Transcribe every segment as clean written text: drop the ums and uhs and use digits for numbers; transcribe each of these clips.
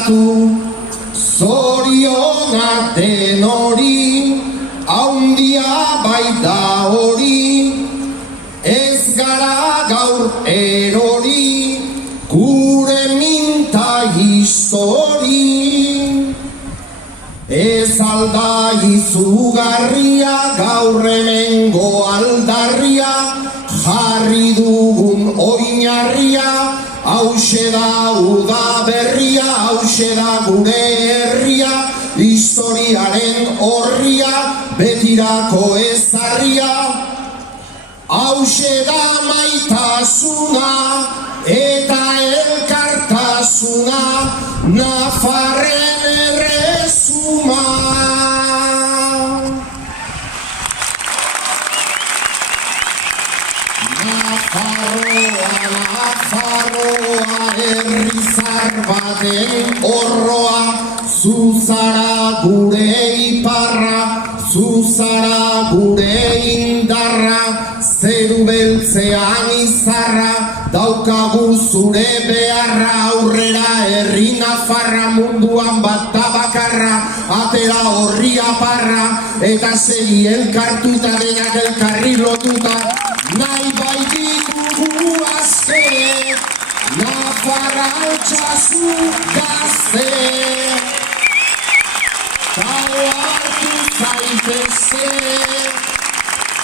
kantatu, zorionak den hori, haundia baita hori, ez gara gaur erori, gure minta histori. Ez alda izugarria, gaur hemengo aldarria, jarri dugun oinarria, hauxe da uda berria, hauxe da gure herria, historiaren horria, betirako ezarria. Hauxe da maitasuna eta elkartasuna, Nafarren erresuma. Nafarroa, herri zar baten horroa, zuzara gure iparra, zuzara gure indarra, zeru beltzean izarra, daukagu zure beharra, aurrera herri nafarra, munduan bat bakarra, atera horri aparra, eta segi elkartuta denak elkarri lotuta, nahi baitikugu azte, Nafarra altxazu gazte. Gau hartu zaitezte,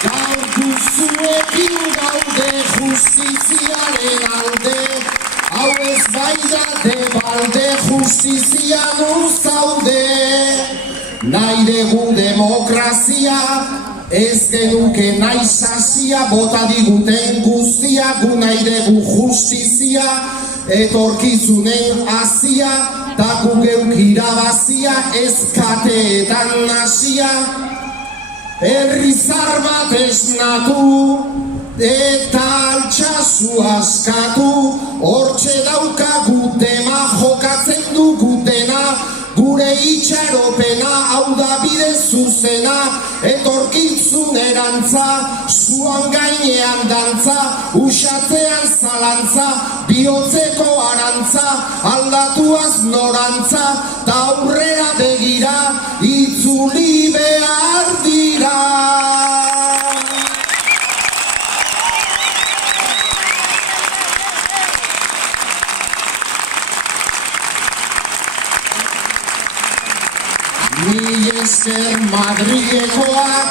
gaur duzuekin gaude justiziaren alde, hau ez baidate balde, justizia nur zaude. Nahi dugu demokrazia, ez genuke nahi sazia, bota diguten guztia, gu nahi dugu justizia, etorkizunen azia, da gu geuk irabazia, ez kateetan nasia. Herri zar bat esnatu, eta altxazu askatu, hortxe daukagu tema, jokatzen dugutena, gure itxaropena, hau da bide zuzena, etorkizunerantza, zuan gainean dantza, usatzean zalantza, bihotzeko arantza, aldatuaz norantza, ta aurrera begira, itzuli behar dira. Mil esker Madrilekoak,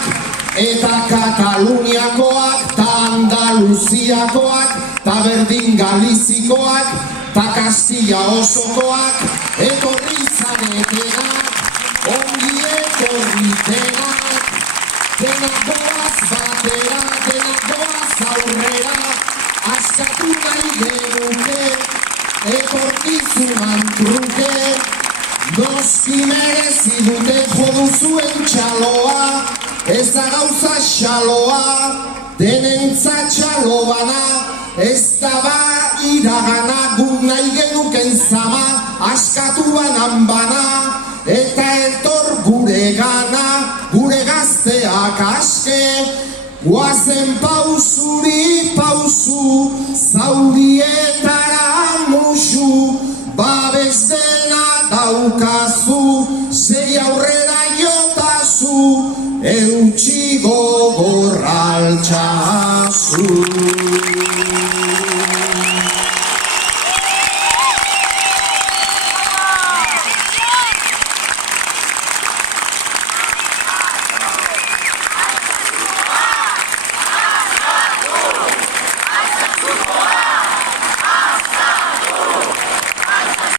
eta Kataluniakoak, ta Andaluziakoak, ta berdin Galizikoak, ta Kastilla osokoak, etorri zaretenak, ongi etorri denak, denak goaz batera, denak goaz aurrera, askatu nahi genuke, etorkizunan truke, noski merezi dute joduzuen txaloa, ez da gauza xaloa, denentzat txalo bana, ez da ba iragana, gu nahi genuken zama, askatu banan bana, eta etor gure gana, gure gazteak aske, guazen pausuri pausu, zaurietara musu, babes dena daukazu, segi aurrera jotazu, eutxi gogor altxazu.